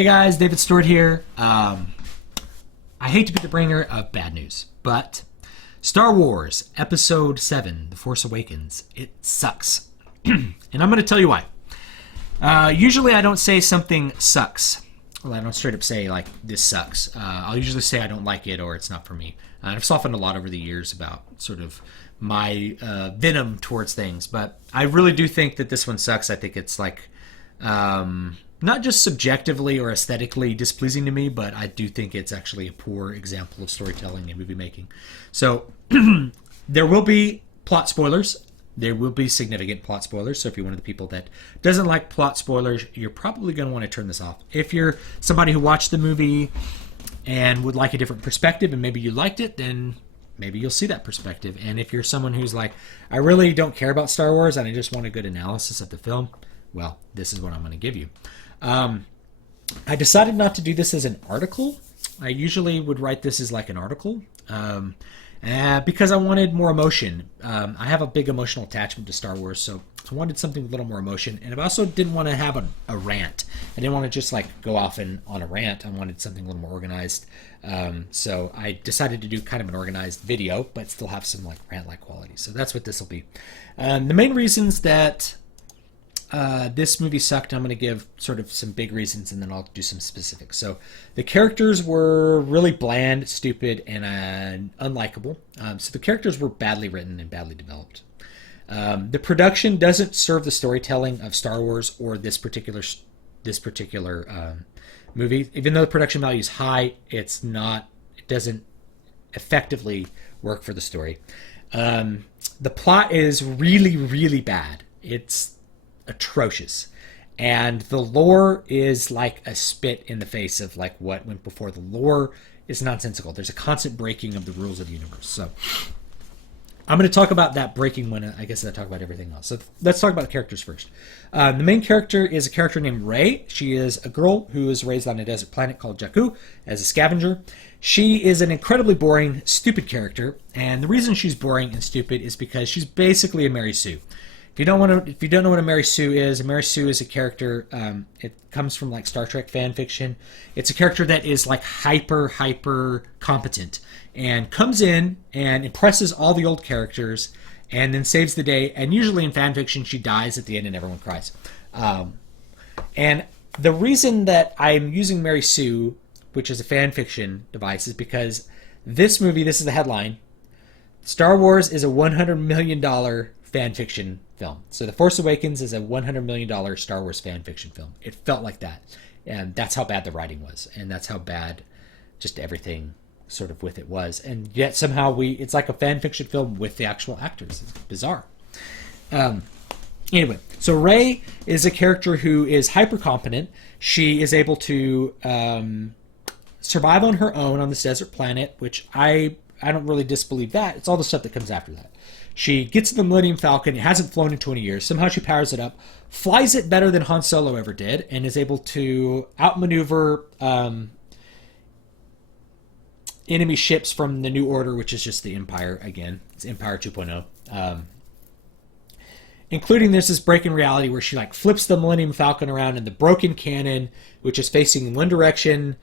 Hey guys, David Stewart here. I hate to be the bringer of bad news, but Star Wars Episode 7, The Force Awakens, it sucks. And I'm going to tell you why. Usually I don't say something sucks. Well, I don't straight up say, like, this sucks. I'll usually say I don't like it or it's not for me. I've softened a lot over the years about sort of my venom towards things, but I really do think that this one sucks. I think it's like... not just subjectively or aesthetically displeasing to me, but I do think it's actually a poor example of storytelling and movie making. So there will be plot spoilers. There will be significant plot spoilers. So if you're one of the people that doesn't like plot spoilers, you're probably going to want to turn this off. If you're somebody who watched the movie and would like a different perspective and maybe you liked it, then maybe you'll see that perspective. And if you're someone who's like, I really don't care about Star Wars and I just want a good analysis of the film, well, this is what I'm going to give you. I decided not to do this as an article. I usually would write this as like an article because I wanted more emotion. I have a big emotional attachment to Star Wars, so I wanted something with a little more emotion. And I also didn't want to have a rant. I didn't want to just like go off on a rant. I wanted something a little more organized. So I decided to do kind of an organized video, but still have some like rant-like quality. So that's what this will be. The main reasons that this movie sucked, I'm going to give sort of some big reasons and then I'll do some specifics. So the characters were really bland, stupid, and unlikable. So the characters were badly written and badly developed. The production doesn't serve the storytelling of Star Wars or this particular movie. Even though the production value is high, it doesn't effectively work for the story. The plot is really, really bad. It's atrocious, and the lore is like a spit in the face of like what went before. The lore is nonsensical. There's a constant breaking of the rules of the universe. So I'm going to talk about that breaking when I guess I talk about everything else. So let's talk about the characters first. The main character is a character named Rey. She is a girl who is raised on a desert planet called Jakku as a scavenger. She is an incredibly boring, stupid character, and the reason she's boring and stupid is because she's basically a Mary Sue. If you don't know what a Mary Sue is a character. It comes from like Star Trek fan fiction. It's a character that is like hyper competent and comes in and impresses all the old characters and then saves the day. And usually in fan fiction, she dies at the end and everyone cries. And the reason that I'm using Mary Sue, which is a fan fiction device, is because this movie, this is the headline, Star Wars is a $100 million fan fiction film. So The Force Awakens is a $100 million Star Wars fan fiction film. It felt like that. And that's how bad the writing was. And that's how bad just everything sort of with it was. And yet somehow it's like a fan fiction film with the actual actors. It's bizarre. Anyway, so Rey is a character who is hyper competent. She is able to survive on her own on this desert planet, which I don't really disbelieve that. It's all the stuff that comes after that. She gets the Millennium Falcon. It hasn't flown in 20 years. Somehow she powers it up, flies it better than Han Solo ever did, and is able to outmaneuver enemy ships from the New Order, which is just the Empire again. It's Empire 2.0. Including this break in reality where she like flips the Millennium Falcon around and the broken cannon, which is facing in one direction,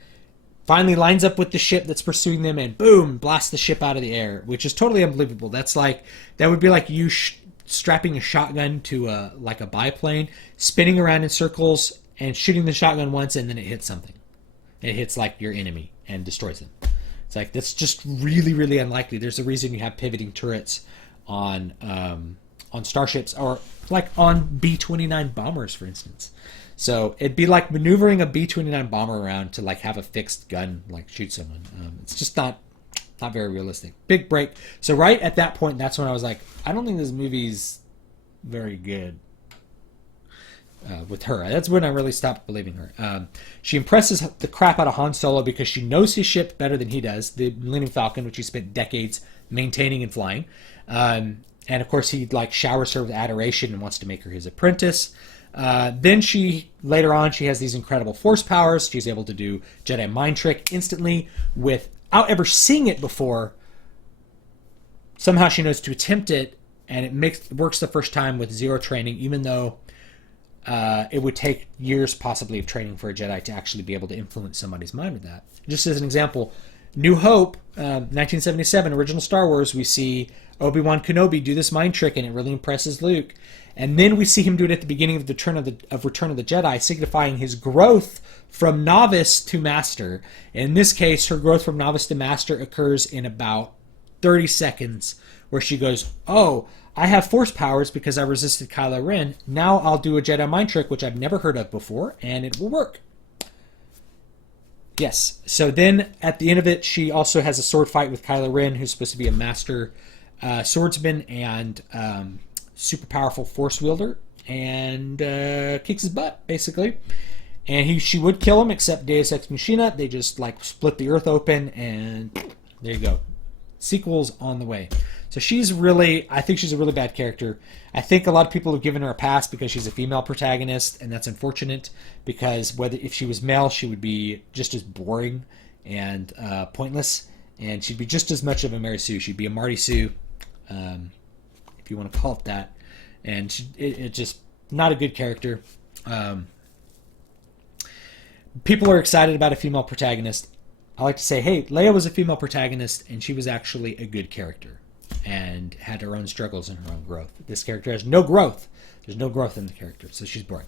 finally lines up with the ship that's pursuing them and boom, blasts the ship out of the air, which is totally unbelievable. That would be like you strapping a shotgun to a biplane, spinning around in circles and shooting the shotgun once and then it hits something. It hits like your enemy and destroys them. It's like, that's just really, really unlikely. There's a reason you have pivoting turrets on starships or like on B-29 bombers, for instance. So it'd be like maneuvering a B-29 bomber around to like have a fixed gun like shoot someone. It's just not very realistic. Big break. So right at that point, that's when I was like, I don't think this movie's very good with her. That's when I really stopped believing her. She impresses the crap out of Han Solo because she knows his ship better than he does, the Millennium Falcon, which he spent decades maintaining and flying. And of course, he like showers her with adoration and wants to make her his apprentice. Then later on, she has these incredible force powers. She's able to do Jedi mind trick instantly without ever seeing it before. Somehow she knows to attempt it, and it works the first time with zero training, even though it would take years possibly of training for a Jedi to actually be able to influence somebody's mind with that. Just as an example, New Hope, 1977, original Star Wars, we see Obi-Wan Kenobi do this mind trick, and it really impresses Luke. And then we see him do it at the beginning of Return of the Jedi, signifying his growth from novice to master. In this case, her growth from novice to master occurs in about 30 seconds, where she goes, oh, I have force powers because I resisted Kylo Ren. Now I'll do a Jedi mind trick, which I've never heard of before, and it will work. Yes. So then at the end of it, she also has a sword fight with Kylo Ren, who's supposed to be a master swordsman and super powerful force wielder, and kicks his butt, basically. And she would kill him, except Deus Ex Machina. They just like split the earth open, and there you go. Sequels on the way. So I think she's a really bad character. I think a lot of people have given her a pass because she's a female protagonist, and that's unfortunate because if she was male, she would be just as boring and pointless, and she'd be just as much of a Mary Sue. She'd be a Marty Sue, if you want to call it that, and it's just not a good character. People are excited about a female protagonist. I like to say, hey, Leia was a female protagonist, and she was actually a good character and had her own struggles and her own growth. This character has no growth. There's no growth in the character, so she's boring.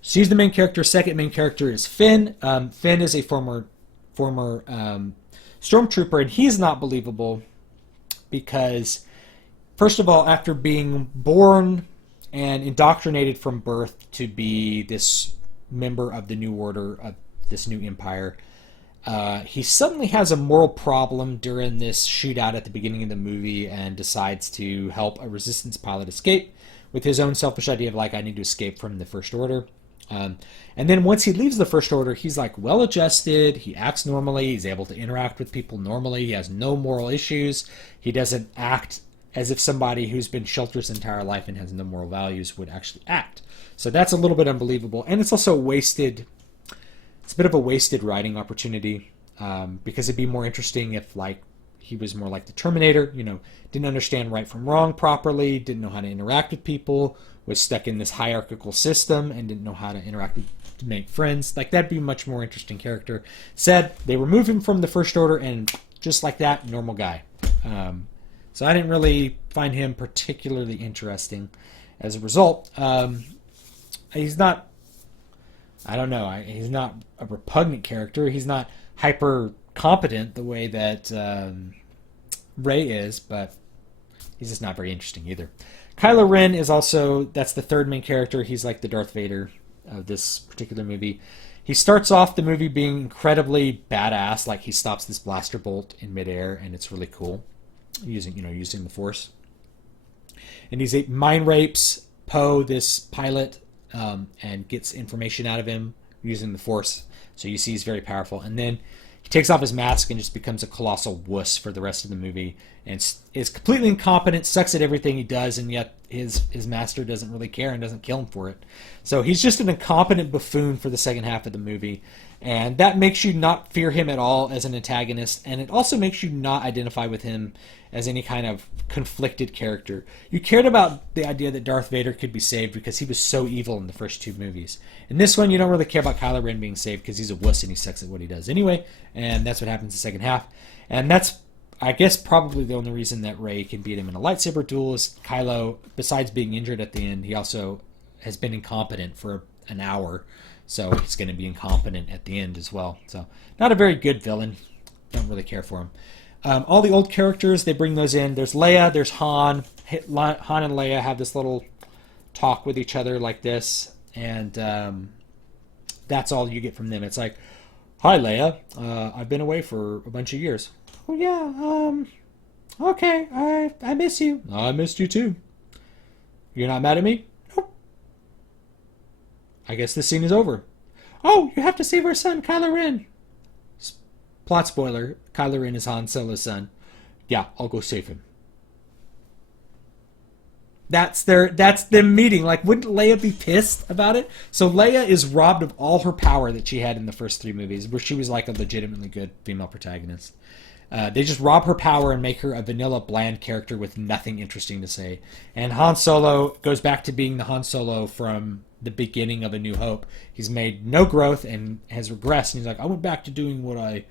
She's the main character. Second main character is Finn. Finn is a former stormtrooper, and he's not believable because, first of all, after being born and indoctrinated from birth to be this member of the New Order, of this new empire, he suddenly has a moral problem during this shootout at the beginning of the movie and decides to help a resistance pilot escape with his own selfish idea of like, I need to escape from the First Order. And then once he leaves the First Order, he's like well adjusted, he acts normally, he's able to interact with people normally, he has no moral issues, he doesn't act as if somebody who's been sheltered his entire life and has no moral values would actually act. So that's a little bit unbelievable, and it's also wasted. It's a bit of a wasted writing opportunity, because it'd be more interesting if like he was more like the Terminator, didn't understand right from wrong properly, didn't know how to interact with people, was stuck in this hierarchical system and didn't know how to interact to make friends. Like that'd be a much more interesting character. Said they remove him from the First Order, and just like that, normal guy. So I didn't really find him particularly interesting. As a result, he's not. I don't know. He's not a repugnant character. He's not hyper competent the way that Rey is, but he's just not very interesting either. Kylo Ren is that's the third main character. He's like the Darth Vader of this particular movie. He starts off the movie being incredibly badass, like he stops this blaster bolt in midair, and it's really cool, using the Force. And he mind rapes Poe, this pilot, and gets information out of him using the Force. So you see he's very powerful. And then he takes off his mask and just becomes a colossal wuss for the rest of the movie, and is completely incompetent, sucks at everything he does, and yet his master doesn't really care and doesn't kill him for it. So he's just an incompetent buffoon for the second half of the movie, and that makes you not fear him at all as an antagonist, and it also makes you not identify with him as any kind of conflicted character. You cared about the idea that Darth Vader could be saved because he was so evil in the first two movies. In this one, you don't really care about Kylo Ren being saved because he's a wuss and he sucks at what he does anyway, and that's what happens in the second half. And that's, I guess, probably the only reason that Rey can beat him in a lightsaber duel is Kylo, besides being injured at the end, he also has been incompetent for an hour, so he's going to be incompetent at the end as well. So not a very good villain. Don't really care for him. All the old characters, they bring those in. There's Leia, there's Han. Han and Leia have this little talk with each other like this, and that's all you get from them. It's like, hi Leia, I've been away for a bunch of years. Oh yeah, okay, I miss you. I missed you too. You're not mad at me? Nope. I guess this scene is over. Oh, you have to save our son, Kylo Ren. Plot spoiler, Kylo Ren is Han Solo's son. Yeah, I'll go save him. That's them meeting. Like, wouldn't Leia be pissed about it? So Leia is robbed of all her power that she had in the first three movies, where she was like a legitimately good female protagonist. They just rob her power and make her a vanilla, bland character with nothing interesting to say. And Han Solo goes back to being the Han Solo from the beginning of A New Hope. He's made no growth and has regressed. And he's like, I went back to doing what I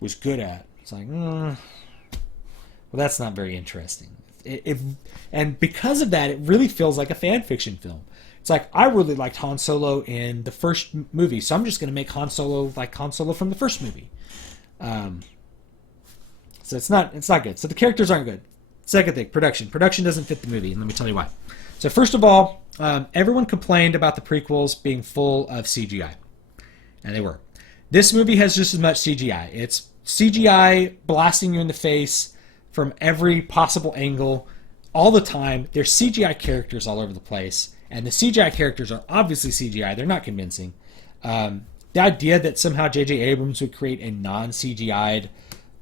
was good at. It's like, well, that's not very interesting. And because of that, it really feels like a fan fiction film. It's like, I really liked Han Solo in the first movie, so I'm just going to make Han Solo like Han Solo from the first movie. So it's not good. So the characters aren't good. Second thing, production. Production doesn't fit the movie, and let me tell you why. So first of all, everyone complained about the prequels being full of CGI, and they were. This movie has just as much CGI. It's CGI blasting you in the face from every possible angle all the time. There's CGI characters all over the place, and the CGI characters are obviously CGI. They're not convincing. The idea that somehow J.J. Abrams would create a non-CGI'd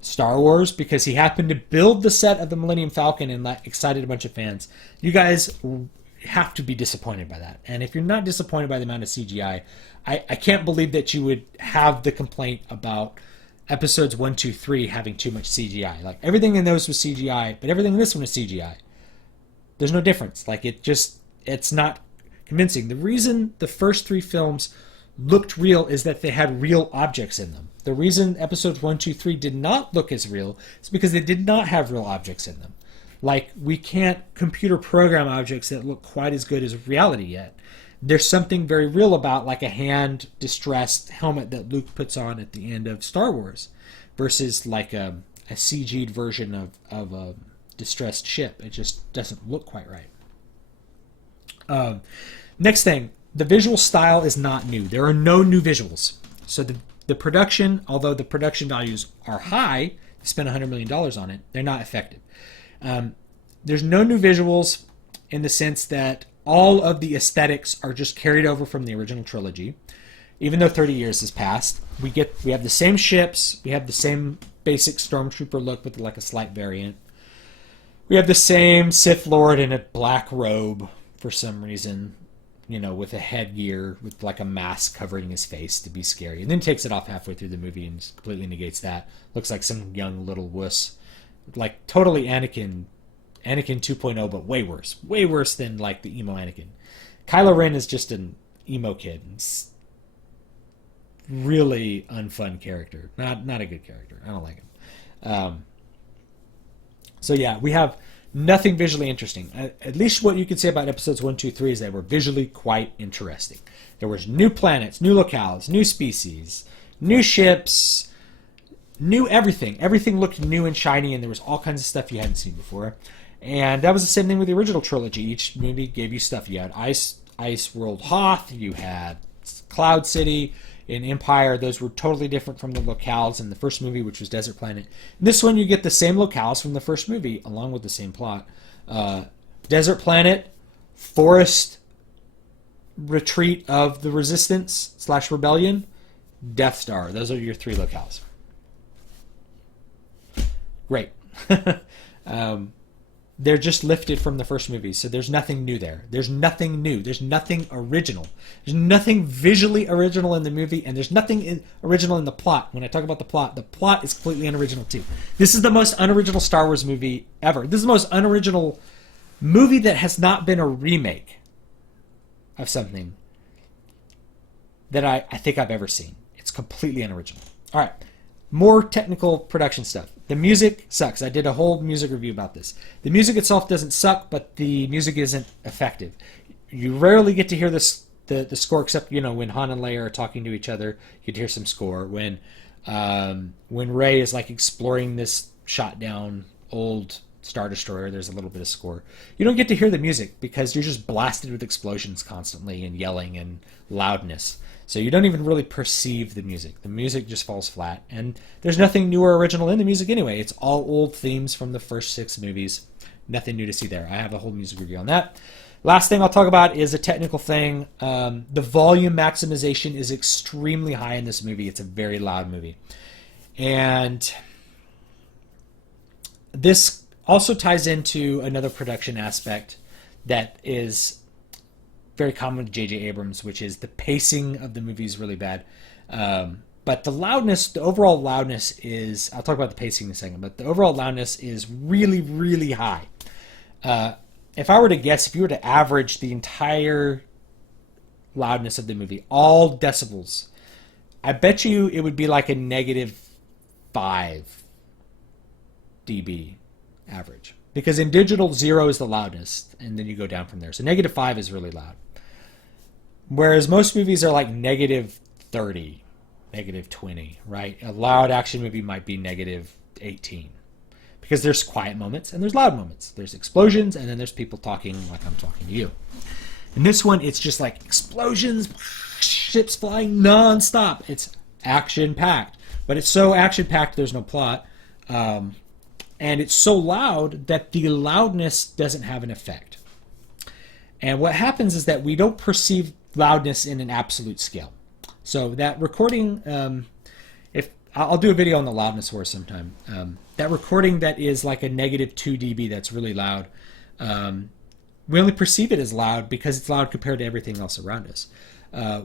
Star Wars because he happened to build the set of the Millennium Falcon and excited a bunch of fans. You guys have to be disappointed by that. And if you're not disappointed by the amount of CGI, I can't believe that you would have the complaint about episodes 1, 2, 3 having too much CGI. Like, everything in those was CGI, but everything in this one was CGI. There's no difference. Like, it's not convincing. The reason the first 3 films looked real is that they had real objects in them. The reason episodes 1, 2, 3 did not look as real is because they did not have real objects in them. Like, we can't computer program objects that look quite as good as reality yet. There's something very real about, like, a hand-distressed helmet that Luke puts on at the end of Star Wars versus like a CG'd version of a distressed ship. It just doesn't look quite right. Next thing, the visual style is not new. There are no new visuals. So the production, although the production values are high, they spent $100 million on it, they're not effective. There's no new visuals in the sense that all of the aesthetics are just carried over from the original trilogy. Even though 30 years has passed, we have the same ships, we have the same basic Stormtrooper look with like a slight variant. We have the same Sith Lord in a black robe for some reason, with a headgear with like a mask covering his face to be scary, and then takes it off halfway through the movie and just completely negates that. Looks like some young little wuss, like totally Anakin 2.0, but way worse than like the emo Anakin. Kylo Ren is just an emo kid. It's really unfun character, not a good character. I don't like him. So yeah, we have nothing visually interesting. At least what you could say about episodes 1, 2, 3 is they were visually quite interesting. There was new planets, new locales, new species, new ships, new everything. Everything looked new and shiny, and there was all kinds of stuff you hadn't seen before. And that was the same thing with the original trilogy. Each movie gave you stuff. You had Ice World Hoth, you had Cloud City. In Empire, those were totally different from the locales in the first movie, which was Desert Planet. In this one, you get the same locales from the first movie, along with the same plot. Desert Planet, Forest Retreat of the Resistance / Rebellion, Death Star. Those are your 3 locales. Great. They're just lifted from the first movie, so there's nothing new there. There's nothing new. There's nothing original. There's nothing visually original in the movie, and there's nothing original in the plot. When I talk about the plot is completely unoriginal too. This is the most unoriginal Star Wars movie ever. This is the most unoriginal movie that has not been a remake of something that I think I've ever seen. It's completely unoriginal. All right, more technical production stuff. The music sucks. I did a whole music review about this. The music itself doesn't suck, but the music isn't effective. You rarely get to hear the score, except when Han and Leia are talking to each other, you get to hear some score. When Rey is like exploring this shot down old Star Destroyer, there's a little bit of score. You don't get to hear the music because you're just blasted with explosions constantly and yelling and loudness. So you don't even really perceive the music. The music just falls flat. And there's nothing new or original in the music anyway. It's all old themes from the first 6 movies. Nothing new to see there. I have a whole music review on that. Last thing I'll talk about is a technical thing. The volume maximization is extremely high in this movie. It's a very loud movie. And this also ties into another production aspect that is very common with J.J. Abrams, which is the pacing of the movie is really bad. But the loudness, the overall loudness is, I'll talk about the pacing in a second, but the overall loudness is really, really high. If I were to guess, if you were to average the entire loudness of the movie, all decibels, I bet you it would be like a -5 dB average. Because in digital, 0 is the loudest, and then you go down from there. So -5 is really loud. Whereas most movies are like -30, -20, right? A loud action movie might be -18. Because there's quiet moments and there's loud moments. There's explosions and then there's people talking like I'm talking to you. In this one, it's just like explosions, ships flying nonstop. It's action-packed. But it's so action-packed there's no plot. And it's so loud that the loudness doesn't have an effect. And what happens is that we don't perceive loudness in an absolute scale. So that recording, if I'll do a video on the loudness horse sometime. That recording that is like a -2 dB that's really loud, we only perceive it as loud because it's loud compared to everything else around us.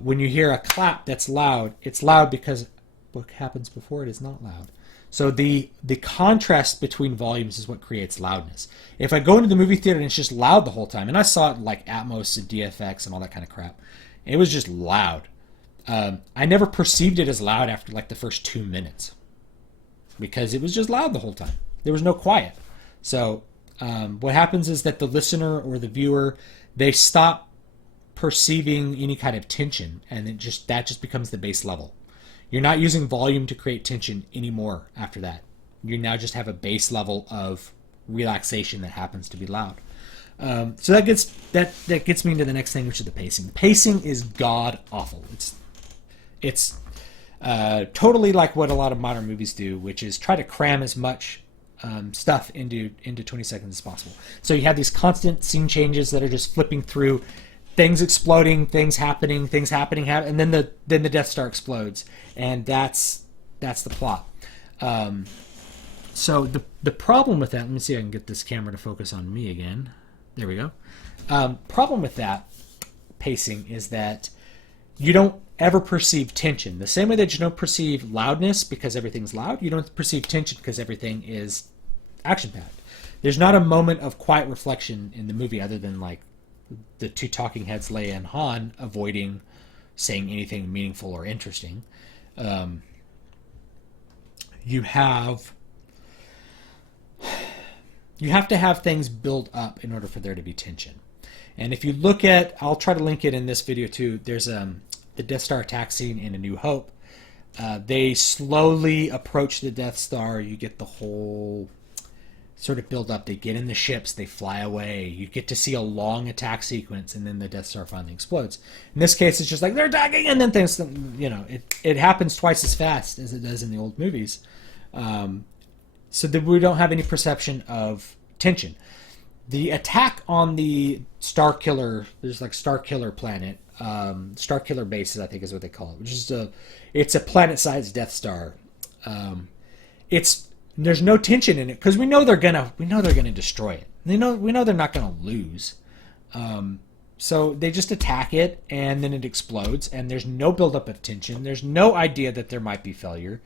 When you hear a clap that's loud, it's loud because what happens before it is not loud. So the contrast between volumes is what creates loudness. If I go into the movie theater and it's just loud the whole time, and I saw it in like Atmos and DFX and all that kind of crap, it was just loud. I never perceived it as loud after like the first 2 minutes because it was just loud the whole time. There was no quiet. So what happens is that the listener or the viewer, they stop perceiving any kind of tension, and that just becomes the base level. You're not using volume to create tension anymore after that. You now just have a base level of relaxation that happens to be loud. So that gets me into the next thing, which is the pacing. Pacing is god awful. It's totally like what a lot of modern movies do, which is try to cram as much stuff into 20 seconds as possible. So you have these constant scene changes that are just flipping through, things exploding, things happening, and then the Death Star explodes, and that's the plot. So the problem with that, let me see if I can get this camera to focus on me again. There we go. Problem with that pacing is that you don't ever perceive tension. The same way that you don't perceive loudness because everything's loud, you don't perceive tension because everything is action-packed. There's not a moment of quiet reflection in the movie other than like the two talking heads, Leia and Han, avoiding saying anything meaningful or interesting. You have to have things build up in order for there to be tension. And if you look at, I'll try to link it in this video too, there's the Death Star attack scene in A New Hope. They slowly approach the Death Star. You get the whole sort of build up. They get in the ships, they fly away. You get to see a long attack sequence, and then the Death Star finally explodes. In this case, it's just like they're attacking, and then things, it happens twice as fast as it does in the old movies. So that we don't have any perception of tension. The attack on the Star Killer, there's like Star Killer planet, Star Killer bases, I think is what they call it, which is it's a planet-sized Death Star. There's no tension in it because we know they're gonna destroy it. We know they're not gonna lose. So they just attack it, and then it explodes, and there's no buildup of tension. There's no idea that there might be failure.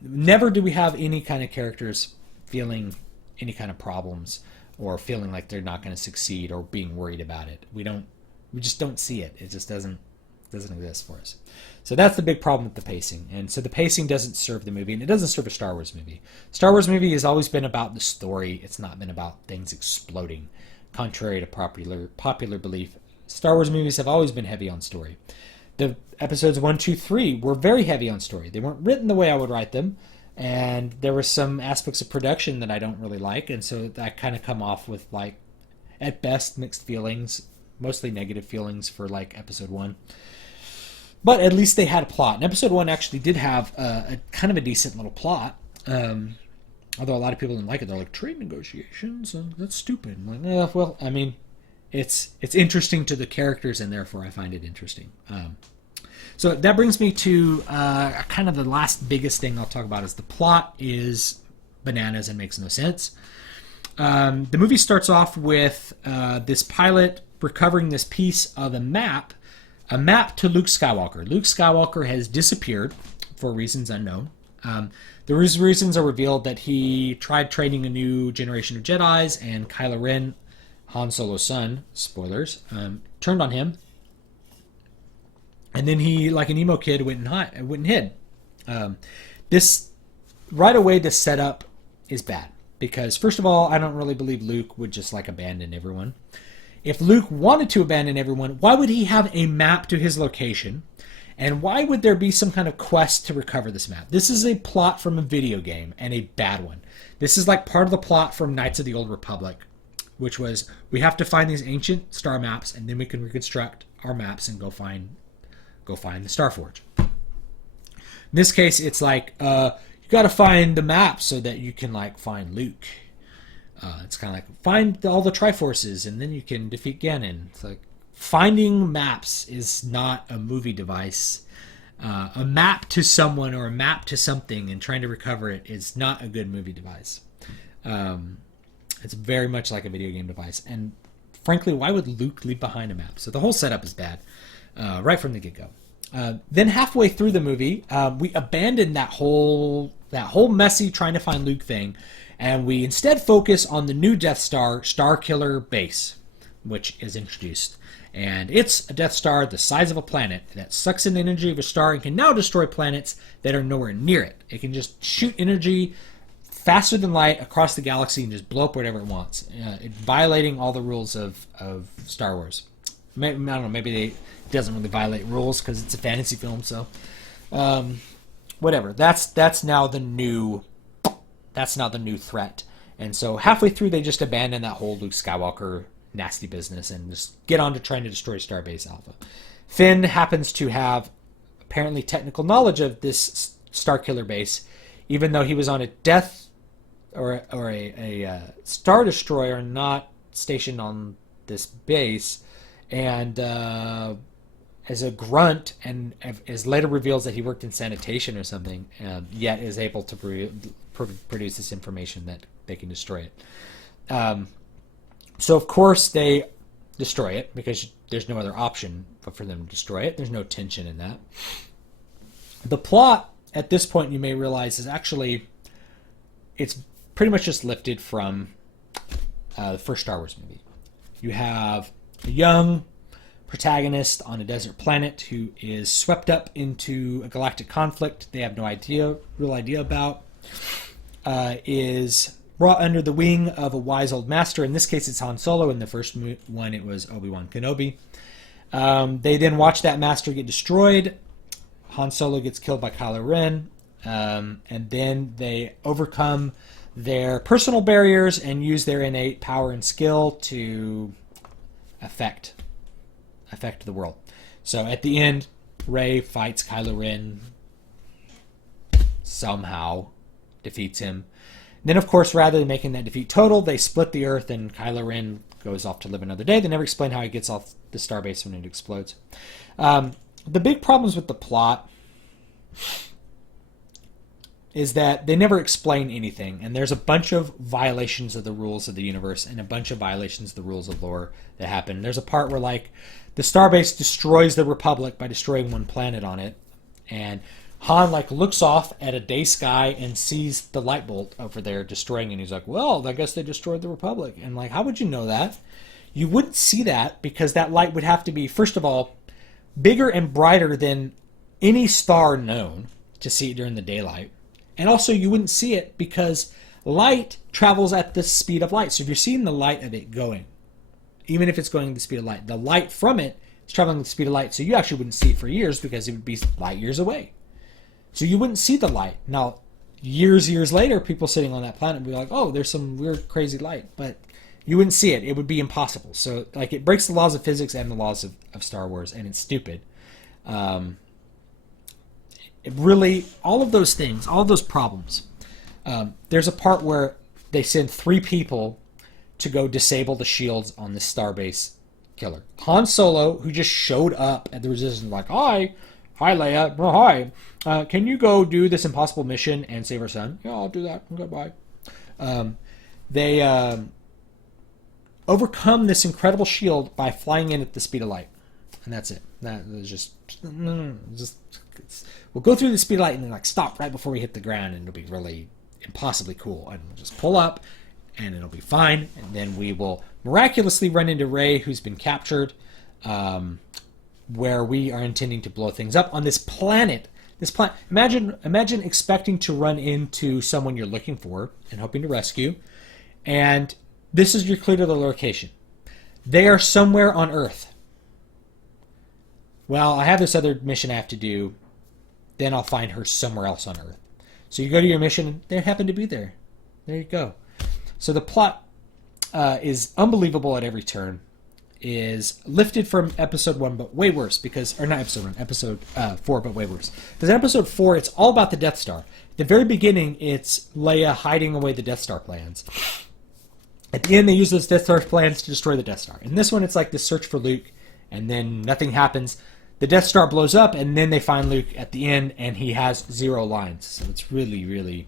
Never do we have any kind of characters feeling any kind of problems or feeling like they're not going to succeed or being worried about it. We just don't see it. It just doesn't exist for us. So that's the big problem with the pacing. And so the pacing doesn't serve the movie, and it doesn't serve a Star Wars movie. Star Wars movie has always been about the story. It's not been about things exploding. Contrary to popular belief, Star Wars movies have always been heavy on story. The episodes 1, 2, 3 were very heavy on story. They weren't written the way I would write them, and there were some aspects of production that I don't really like, and so that kind of come off with, like, at best, mixed feelings, mostly negative feelings for, like, episode 1. But at least they had a plot. And episode 1 actually did have a kind of a decent little plot, although a lot of people didn't like it. They're like, trade negotiations? That's stupid. I'm like, well, I mean, it's interesting to the characters, and therefore I find it interesting. So that brings me to kind of the last biggest thing I'll talk about is the plot is bananas and makes no sense. The movie starts off with this pilot recovering this piece of a map a map to Luke Skywalker. Luke Skywalker has disappeared for reasons unknown. The reasons are revealed that he tried training a new generation of Jedis, and Kylo Ren, Han Solo's son, spoilers, turned on him. And then he, like an emo kid, went and hid. This right away, the setup is bad because, first of all, I don't really believe Luke would just like abandon everyone. If Luke wanted to abandon everyone, why would he have a map to his location? And why would there be some kind of quest to recover this map? This is a plot from a video game, and a bad one. This is like part of the plot from Knights of the Old Republic, which was we have to find these ancient star maps, and then we can reconstruct our maps and go find the Star Forge. In this case, it's like you got to find the map so that you can like find Luke. It's kind of like find all the Triforces, and then you can defeat Ganon. It's like finding maps is not a movie device. A map to someone or a map to something and trying to recover it is not a good movie device. It's very much like a video game device. And frankly, why would Luke leave behind a map? So the whole setup is bad right from the get-go. Then halfway through the movie, we abandon that whole messy trying to find Luke thing, and we instead focus on the new Death Star, Starkiller Base, which is introduced. And it's a Death Star the size of a planet that sucks in the energy of a star and can now destroy planets that are nowhere near it. It can just shoot energy faster than light across the galaxy and just blow up whatever it wants, violating all the rules of Star Wars. I don't know, maybe it doesn't really violate rules because it's a fantasy film, so whatever. That's now the new threat. And so halfway through, they just abandon that whole Luke Skywalker nasty business and just get on to trying to destroy Starbase Alpha. Finn happens to have apparently technical knowledge of this Starkiller base, even though he was on a a Star Destroyer not stationed on this base, and as a grunt, and as later reveals that he worked in sanitation or something, yet is able to produce this information that they can destroy it. So of course they destroy it because there's no other option but for them to destroy it. There's no tension in that. The plot at this point, you may realize, is actually it's pretty much just lifted from the first Star Wars movie. You have a young protagonist on a desert planet who is swept up into a galactic conflict they have no real idea about, is brought under the wing of a wise old master. In this case, it's Han Solo. In the first one, it was Obi-Wan Kenobi. They then watch that master get destroyed. Han Solo gets killed by Kylo Ren. And then they overcome their personal barriers and use their innate power and skill to affect the world. So at the end, Rey fights Kylo Ren, somehow defeats him. Then, of course, rather than making that defeat total, they split the Earth and Kylo Ren goes off to live another day. They never explain how he gets off the starbase when it explodes. The big problems with the plot is that they never explain anything, and there's a bunch of violations of the rules of the universe and a bunch of violations of the rules of lore that happen. There's a part where, like, the starbase destroys the Republic by destroying one planet on it, and Han, like, looks off at a day sky and sees the light bolt over there destroying it, and he's like, well, I guess they destroyed the Republic. And, like, how would you know that? You wouldn't see that because that light would have to be, first of all, bigger and brighter than any star known to see it during the daylight. And also, you wouldn't see it because light travels at the speed of light. So if you're seeing the light of it going, even if it's going at the speed of light, the light from it is traveling at the speed of light. So you actually wouldn't see it for years because it would be light years away. So you wouldn't see the light. Now, years later, people sitting on that planet would be like, oh, there's some weird, crazy light. But you wouldn't see it. It would be impossible. So, like, it breaks the laws of physics and the laws of Star Wars, and it's stupid. It really, all of those things, all of those problems. There's a part where they send 3 people to go disable the shields on the starbase killer. Han Solo, who just showed up at the Resistance, like, hi Leia, oh, hi. Can you go do this impossible mission and save our son? Yeah, I'll do that. Goodbye. They overcome this incredible shield by flying in at the speed of light. and that's it. That is just we'll go through the speed light and then like stop right before we hit the ground, and it'll be really impossibly cool. And we'll just pull up, and it'll be fine. And then we will miraculously run into Rey, who's been captured, where we are intending to blow things up on this planet. Imagine expecting to run into someone you're looking for and hoping to rescue, and this is your clue to the location. They are somewhere on Earth. Well, I have this other mission I have to do. Then I'll find her somewhere else on Earth. So you go to your mission, and they happen to be there. There you go. So the plot is unbelievable at every turn. Is lifted from episode 1, but way worse because, or not episode 1, episode 4, but way worse. Because in episode 4, it's all about the Death Star. At the very beginning, it's Leia hiding away the Death Star plans. At the end, they use those Death Star plans to destroy the Death Star. In this one, it's like the search for Luke, and then nothing happens. The Death Star blows up, and then they find Luke at the end, and he has 0 lines. So it's really, really...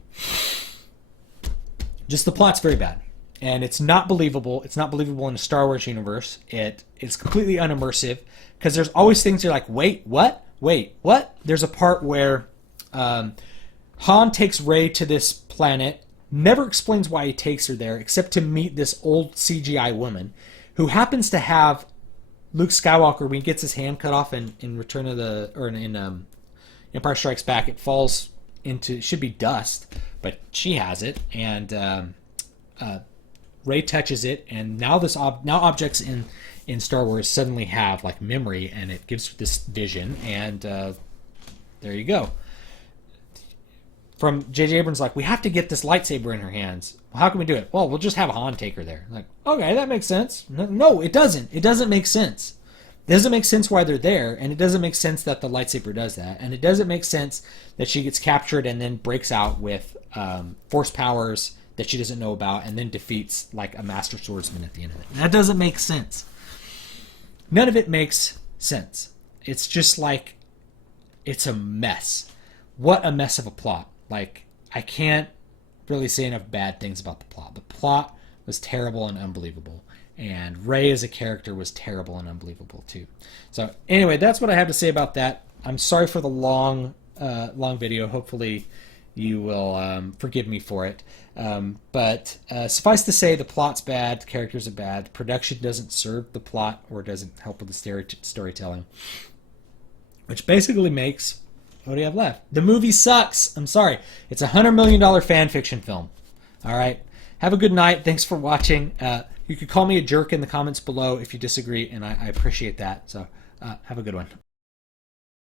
just the plot's very bad. And it's not believable. It's not believable in the Star Wars universe. It's completely unimmersive because there's always things you're like, wait, what? Wait, what? There's a part where Han takes Rey to this planet, never explains why he takes her there except to meet this old CGI woman who happens to have Luke Skywalker when he gets his hand cut off in Return of the... or in Empire Strikes Back. It falls into... it should be dust, but she has it, and... Rey touches it, and now objects in Star Wars suddenly have like memory, and it gives this vision, and there you go. From J.J. Abrams, like, we have to get this lightsaber in her hands. Well, how can we do it? Well, we'll just have Han take her there. Like, okay, that makes sense. No, it doesn't. It doesn't make sense. It doesn't make sense why they're there, and it doesn't make sense that the lightsaber does that, and it doesn't make sense that she gets captured and then breaks out with force powers that she doesn't know about, and then defeats like a master swordsman at the end of it. That doesn't make sense. None of it makes sense. It's just like, it's a mess. What a mess of a plot. Like, I can't really say enough bad things about the plot. The plot was terrible and unbelievable, and Rey as a character was terrible and unbelievable too. So anyway, that's what I have to say about that. I'm sorry for the long video. Hopefully you will forgive me for it. But suffice to say, the plot's bad, the characters are bad, production doesn't serve the plot or doesn't help with the storytelling, which basically makes, what do you have left? The movie sucks. I'm sorry. It's a $100 million fan fiction film. All right. Have a good night. Thanks for watching. You could call me a jerk in the comments below if you disagree, and I appreciate that. So have a good one.